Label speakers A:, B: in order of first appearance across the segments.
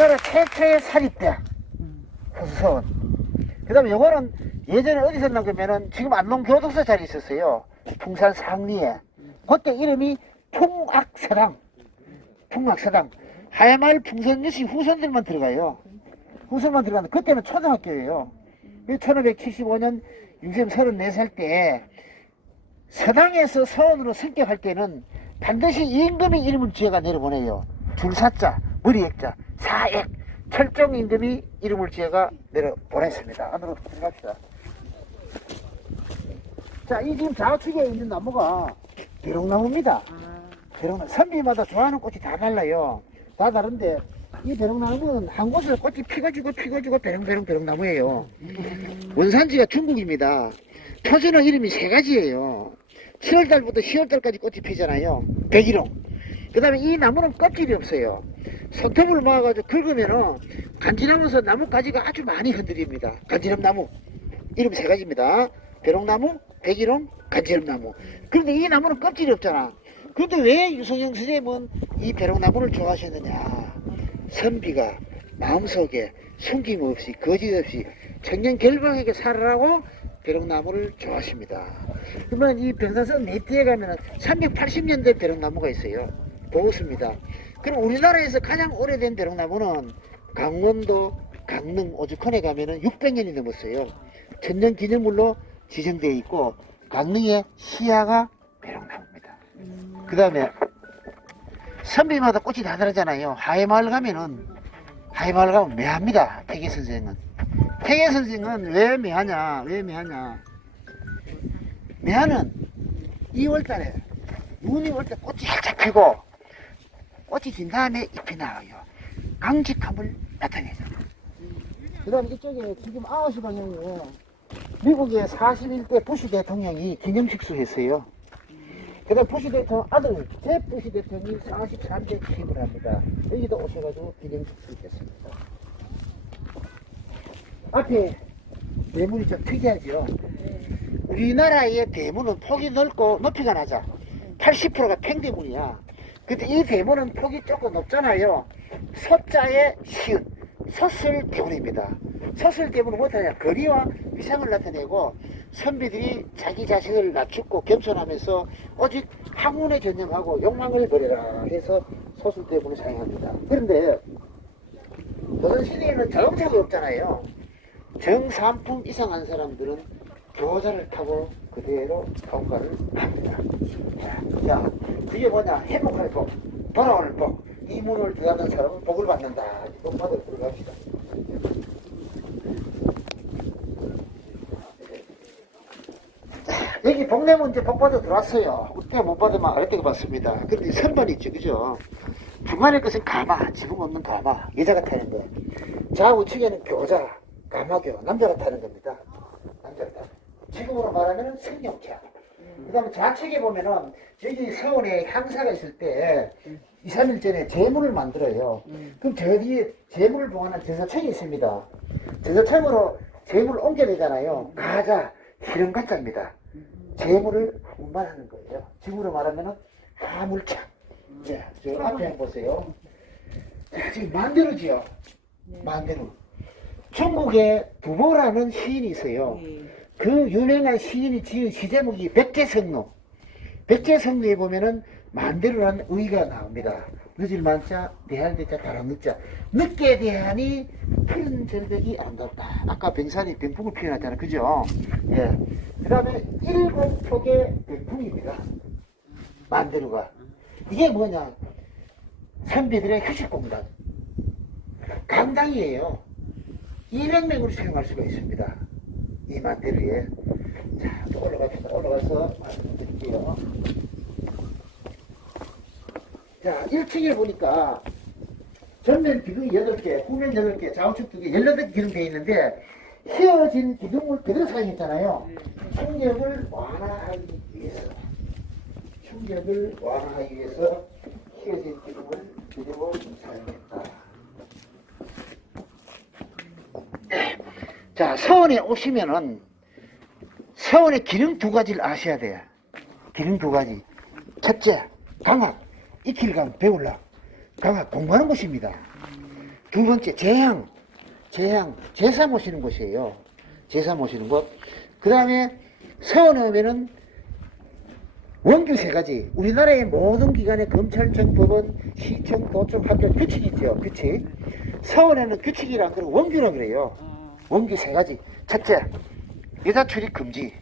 A: 우리나라 최초의 사립대 호수서원. 그 다음에 요거는 예전에 어디서 난 거면은 지금 안동 교도소 자리 있었어요. 풍산 상리에. 그때 이름이 풍악서당. 풍악서당. 하야마을 풍선유시 후손들만 들어가요. 후손만 들어가는데 그때는 초등학교예요. 1575년 유쌤 34살 때 서당에서 서원으로 승격할 때는 반드시 임금의 이름을 지어가 내려보내요. 줄사자, 머리액자, 사액, 철종 임금이 이름을 지어가 내려 보냈습니다. 안으로 들어갑시다. 자, 이 지금 좌측에 있는 나무가 벼룩나무입니다. 벼룩나무. 선비마다 좋아하는 꽃이 다 달라요. 다 다른데 이 벼룩나무는 한 곳을 꽃이 피가 지고 피가 지고 벼룩벼룩 벼룩나무예요. 원산지가 중국입니다. 표준어 이름이 세 가지예요. 7월달부터 10월달까지 꽃이 피잖아요. 백일홍. 그 다음에 이 나무는 껍질이 없어요. 손톱을 모아가지고 긁으면은 간지나면서 나뭇가지가 아주 많이 흔들립니다. 간지럼 나무. 이름 세 가지입니다. 벼룩나무, 백일홍, 간지럼나무. 그런데 이 나무는 껍질이 없잖아. 그런데 왜 유성영 선생님은 이 벼룩나무를 좋아하셨느냐. 선비가 마음속에 숨김없이 거짓없이 청년 결방에게 살아라고 벼룩나무를 좋아하십니다. 그러면 이 변산선 네티에 가면 380년대 벼룩나무가 있어요. 보고습니다. 그럼 우리나라에서 가장 오래된 벼룩나무는 강원도 강릉 오죽헌에 가면은 600년이 넘었어요. 천년 기념물로 지정되어 있고 강릉의 시야가 벼룩나무입니다. 그 다음에 선비마다 꽃이 다 다르잖아요. 하회마을 가면은 하회마을 가면 매합니다. 태계 선생은. 태계 선생은 왜 매하냐? 왜 매하냐? 매하는 2월달에 눈이 올 때 꽃이 활짝 피고 꽃이 진 다음에 잎이 나와요. 강직함을 나타내죠. 그 다음에 이쪽에 지금 9시 방향에 미국의 41대 부시 대통령이 기념식수 했어요. 그 다음 부시 대통령 아들, 제 부시 대통령이 43대 취임을 합니다. 여기도 오셔가지고 기념식수 했습니다. 앞에 대문이 좀 특이하죠. 우리나라의 대문은 폭이 넓고 높이가 낮아. 80%가 평대문이야. 근데 이 대문은 폭이 조금 높잖아요. 소자의 시은, 소슬 대문입니다. 소슬 대문은 뭐하냐? 거리와 위상을 나타내고 선비들이 자기 자신을 낮추고 겸손하면서 오직 학문에 전념하고 욕망을 버려라 해서 소슬 대문을 사용합니다. 그런데 조선시대에는 자동차가 없잖아요. 정삼품 이상 한 사람들은 교자를 타고 그대로 통과를 합니다. 자, 자, 그게 뭐냐? 행복할 복, 돌아오는 복. 이 문을 들어가는 사람은 복을 받는다. 복 받아 들어갑시다. 자, 여기 복내문 이제 복 받아 들어왔어요. 그때 못 받으면 아래때가 받습니다. 그런데 선반이 있죠, 그죠? 중간에 것은 가마, 지붕 없는 가마, 여자가 타는데, 좌우측에는 교자, 가마교, 남자가 타는 겁니다. 남자가 타는. 지금으로 말하면 승용차. 그 다음에 좌측에 보면은 저기 서울에 향사가 있을 때 2, 3일 전에 재물을 만들어요. 그럼 저 뒤에 재물을 보관한 제사청이 있습니다. 제사청으로 재물을 옮겨내잖아요. 가자, 희름가자입니다. 재물을 운반하는 거예요. 지금으로 말하면은 화물차. 네, 저 앞에 한번 보세요. 자, 지금 만대루지요. 만대루. 중국에 두보라는 시인이 있어요. 그 유명한 시인이 지은 시제목이 백제성로. 백제성로에 보면은 만대로라는 의가 나옵니다. 늦을 만자, 대할 대자, 다른 늦자. 늦게 대하니 푸른 절벽이 아름답다. 아까 병산이 병풍을 표현하잖아요. 그죠? 예. 그 다음에 일곱 폭의 병풍입니다. 만대로가. 이게 뭐냐? 선비들의 휴식 공간. 강당이에요. 200명으로 사용할 수가 있습니다. 이 만대루에. 자, 또 올라갑시다. 올라가서 말씀드릴게요. 자, 1층에 보니까 전면 기둥이 8개, 후면 8개, 좌우측 2개, 18개 기둥 되어 있는데 휘어진 기둥을 그대로 사용했잖아요. 충격을 완화하기 위해서. 충격을 완화하기 위해서 휘어진 기둥을 그대로 사용했다. 자, 서원에 오시면은 서원의 기능 두 가지를 아셔야 돼요. 기능 두 가지. 첫째, 강학. 익힐 가면 배울라. 강학 공부하는 것입니다. 두 번째, 재향. 재향. 제사 모시는 곳이에요. 제사 모시는 곳. 그 다음에 서원에 오면은 원규 세 가지. 우리나라의 모든 기관의 검찰청, 법원, 시청, 도청, 학교 규칙이 있죠. 규칙. 서원에는 규칙이란 걸 원규라 그래요. 원규 세 가지. 첫째, 여자 출입 금지.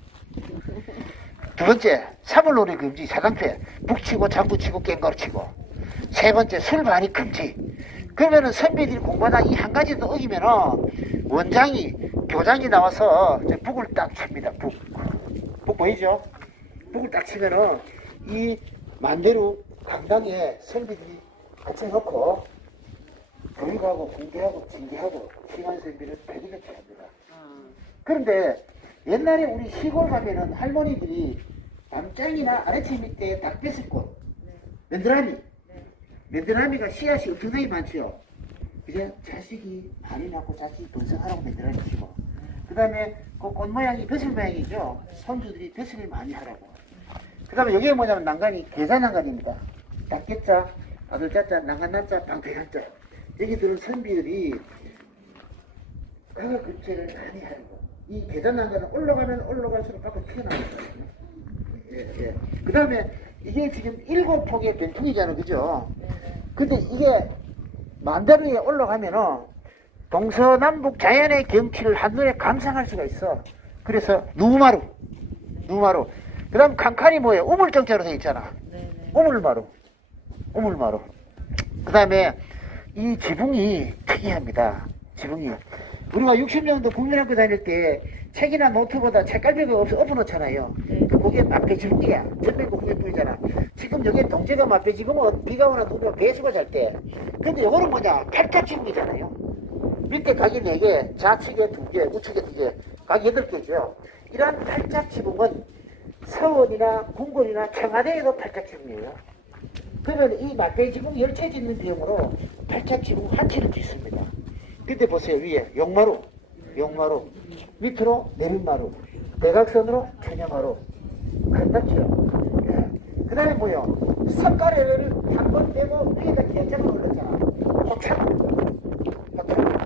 A: 두 번째, 사물놀이 금지, 사당패, 북치고 장구치고 깽가루치고. 세 번째, 술 반입 금지. 그러면은 선배들이 공부하다 이 한 가지도 어기면은 원장이, 교장이 나와서 북을 딱 칩니다. 북. 북 보이죠? 북을 딱 치면은 이 만대로 강당에 선배들이 같이 놓고 교육하고 공개하고 징계하고 시간 선비를 배기를 합니다. 그런데 옛날에 우리 시골 가면은 할머니들이 담장이나 아래채 밑에 닭 뺏을 곳, 맨드라미, 맨드라미가 씨앗이 엄청나게 많죠. 이제 자식이 많이 낳고 자식이 번성하라고 맨드라미 치고, 그 다음에 그 꽃 모양이 벼슬 모양이죠. 손주들이 벼슬을 많이 하라고. 그 다음에 여기에 뭐냐면 난간이 계산 난간입니다. 닭개자, 아들자자, 난간난자, 방패한자. 여기 들은 선비들이 가가 근처를 많이 하는 거. 이 계단 난간은 올라가면 올라갈수록 밖으로 튀어나오는 거예요. 예, 예. 그 다음에 이게 지금 일곱 폭의 변풍이잖아요. 그죠? 근데 이게 만다루에 올라가면은 동서남북 자연의 경치를 한눈에 감상할 수가 있어. 그래서 누마루, 누마루. 그 다음 칸칸이 뭐예요? 우물정자로 되어 있잖아. 우물마루, 우물마루. 그 다음에 이 지붕이 특이합니다. 지붕이. 우리가 60년도 국민학교 다닐 때 책이나 노트보다 책갈비가 없어 엎어놓잖아요. 그 그게 맛배지붕이야. 전면고 그게 보이잖아. 지금 여기 동제가 맛배지붕은 비가 오나 누가 배수가 잘 때. 근데 요거는 뭐냐? 팔짝지붕이잖아요. 밑에 각이 4개, 좌측에 2개, 우측에 2개, 각 8개죠. 이러한 팔짝 지붕은 서원이나 궁궐이나 청와대에도 팔짝 지붕이에요. 그러면 이 맛배지붕 열채 짓는 비용으로 팔짝지붕 한 채를 짓습니다. 근데 보세요 위에. 용마루. 용마루. 밑으로 내림마루. 대각선으로 천여마루. 간단죠 예. 그 다음에 뭐요? 석가래를 한 번 빼고 위에다 기한장을 올렸잖아. 호창 호창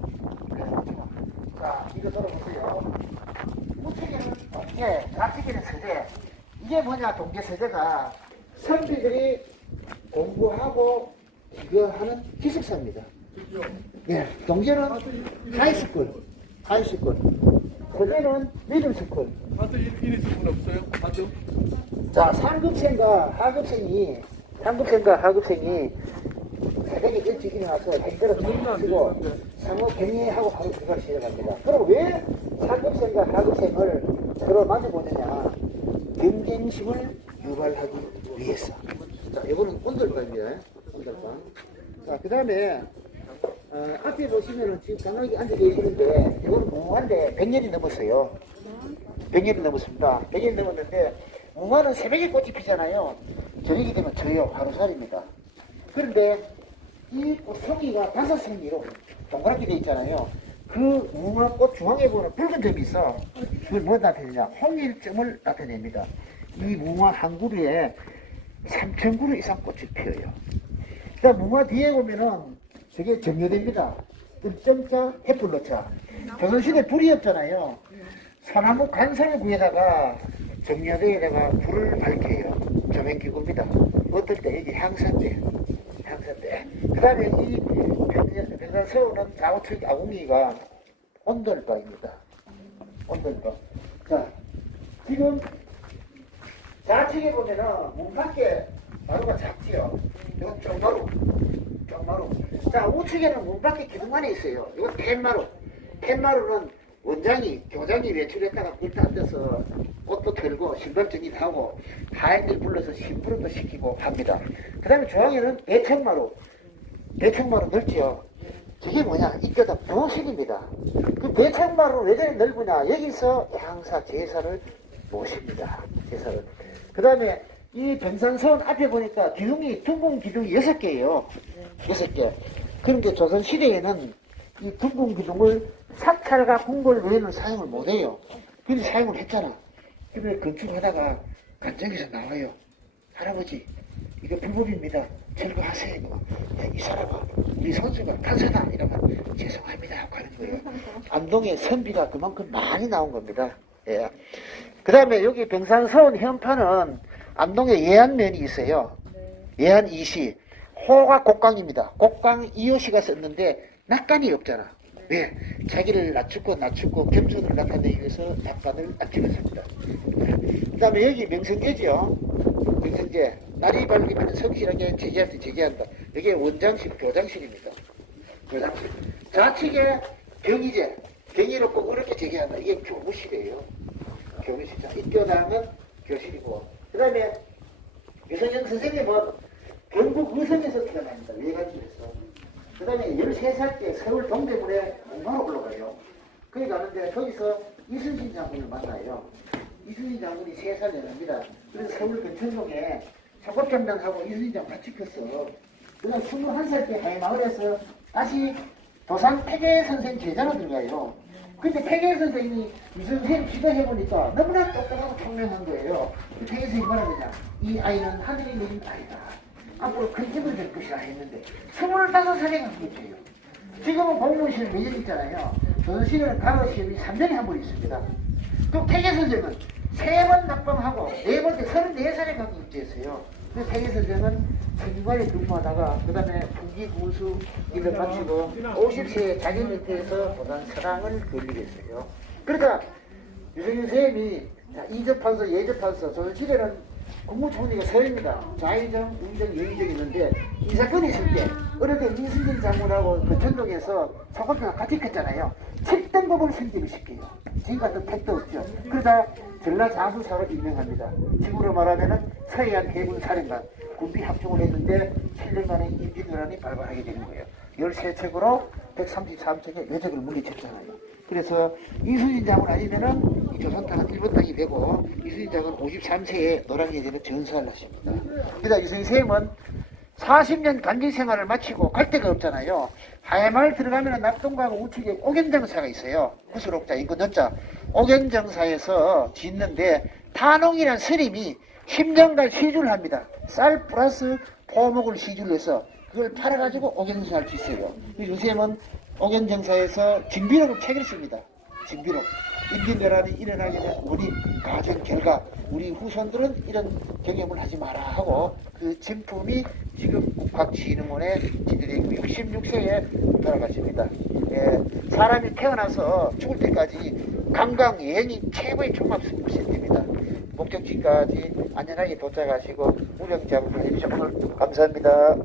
A: 자 이거 들어보세요. 우측에는 동계 좌측에는 서재 이게 뭐냐 동계 서재가 선비들이 공부하고 기거하는 기숙사입니다 예, 동계는 하이스쿨, 하이스쿨. 서재는 미들스쿨.
B: 있분 없어요? 다들?
A: 자, 상급생과 하급생이, 상급생과 하급생이 새벽에 일찍 일어나서 행대를 쓰고 상호 경례하고 바로 그걸 시작합니다. 그럼 왜 상급생과 하급생을 서로 마주보느냐? 경쟁심을 유발하기 위해서. 자, 이거는 온돌방입니다. 온돌방. 자, 그 다음에 어, 앞에 보시면은 지금 강하게 앉아 계시는데 이건 무한데 100년이 넘었어요. 100년이 넘었습니다. 100년이 넘었는데 무화는 새벽에 꽃이 피잖아요. 저녁이 되면 져요. 하루살입니다. 그런데 이 송이가 다섯 송이로 동그랗게 돼 있잖아요. 그 무화꽃 중앙에 보면 붉은 점이 있어. 그걸 뭐 나타내냐? 홍일점을 나타냅니다. 이 무화 한 그루에 3천 그루 이상 꽃이 피어요. 그다음 무화 뒤에 보면은 저게 정려됩니다. 뜰점자, 햇불로자. 조선시대 불이 없잖아요. 소나무 간선을 구해다가 정려대에다가 불을 밝혀요. 조명기구입니다. 어떨 때 여기 향산대, 향산대. 그 다음에 이 평양 세우는 좌우측 아궁이가 온돌방입니다. 온돌방. 자, 지금 좌측에 보면은 문 밖에 마루가 작지요. 이건 쪽마루. 쪽마루. 자, 우측에는 문 밖에 기둥만에 있어요. 이건 팻마루. 팻마루는 원장이, 교장이 외출했다가 불타 앉아서 꽃도 털고 신발 정리하고 하인들 불러서 심부름도 시키고 합니다. 그 다음에 중앙에는 대청마루. 대청마루 넓지요. 저게 뭐냐? 이거다 부호식입니다. 그 대청마루 왜 저리 넓으냐? 여기서 양사 제사를 모십니다. 제사를. 그 다음에 이 병산선 앞에 보니까 기둥이, 둥근 기둥이 여섯 개예요. 여섯 개. 그런데 조선 시대에는 이 둥근 기둥을 사찰과 궁궐 외에는 사용을 못해요. 근데 사용을 했잖아. 그런데 건축하다가 간정에서 나와요. 할아버지, 이거 불법입니다. 철거하세요. 야, 이 사람아, 우리 선수가 간사다 이러면 죄송합니다 하는 거예요. 안동의 선비가 그만큼 많이 나온 겁니다. 예. 그 다음에 여기 병산서원 현판은 안동에 예안면이 있어요. 예안 이시. 호가 곡강입니다. 곡강 이호시가 썼는데 낙관이 없잖아. 왜? 자기를 낮추고 낮추고 겸손을 나타내기 위해서 낙관을 낮추고 씁니다. 그 다음에 여기 명성계죠. 명성계. 날이 밝으면 성실하게 제기한테 제기한다. 이게 원장실, 교장실입니다. 교장실. 좌측에. 경의로 꼭 이렇게 제기한다. 이게 교무실이에요. 교무실장. 입교당은 교실이고. 그 다음에 유성현 선생님은 경북 의성에서 태어납니다. 외가지에서. 그 다음에 13살 때 서울 동대문에 공부하러 올라가요. 거기 가는데 거기서 이순신 장군을 만나요. 이순신 장군이 3살 연합니다. 그래서 서울 근천동에 작업장단하고 이순신 장군 같이 컸어. 그다음 21살 때 하회마을에서 다시 도산 폐계 선생 제자로 들어가요. 근데 폐계 선생님이 이 선생님 지도해보니까 너무나 똑똑하고 총명한 거예요. 그 폐계 선생님이 뭐라 그러냐. 이 아이는 하늘이 내린 아이다. 앞으로 큰 힘을 될 것이라 했는데 25살에 강겠죠요. 지금은 공무원 시험 매년 있잖아요. 조선시대는 과거 시험이 3년에 한 번 있습니다. 또 폐계 선생은 세 번 낙방하고 네 번째 34살에 가기 입제했어요. 그 폐계 선생은 선관에 근무하다가 그 다음에 풍기 군수 일을 마치고 50세에 자기 밑에서 보단 사랑을 걸리겠어요. 그러니까 유승윤 선생님이 자, 이접판서, 예접판서, 조선시대는 국무총리가 서입니다. 좌의정, 우의정, 여의정 있는데 이 사건이 있을 때 어느 때 이순신 장군하고 그 전동에서 사건표가 같이 컸잖아요. 7등법을 승진을 시켜요. 지금 같은 택도 없죠. 그러다 전라 자수사로 유명합니다. 지금으로 말하면은 서해안 해군 사령관 군비 합종을 했는데 7년 만에 임진왜란이 발발하게 되는 거예요. 13척으로 133척의 여적을 물리쳤잖아요. 그래서 이순신 장군 아니면은 이 조선 땅은 일본 땅이 되고 이순신 장군 53세에 노량예전에 전사를 하십니다. 그러다 이순신 쌤은 40년 간지 생활을 마치고 갈 데가 없잖아요. 하회마을 들어가면 낙동강 우측에 옥연정사가 있어요. 구슬옥자 인근 연자 옥연정사에서 짓는데 탄홍이라는 스님이 10년간 시주를 합니다. 쌀 플러스 포목을 시주를 해서 그걸 팔아가지고 옥연정사를 짓어요. 요새는 옥연정사에서 징비록을 책을 씁니다. 징비록. 임진왜란이 일어나게 된 원인, 가정, 결과 우리 후손들은 이런 경험을 하지 마라 하고 그 진품이 지금 국학진흥원에 진열되어 있고 66세에 돌아가십니다. 예, 사람이 태어나서 죽을 때까지 관광 여행이 최고의 종합센터입니다. 목적지까지 안전하게 도착하시고 우령 작업을 해주셔서 오늘 감사합니다.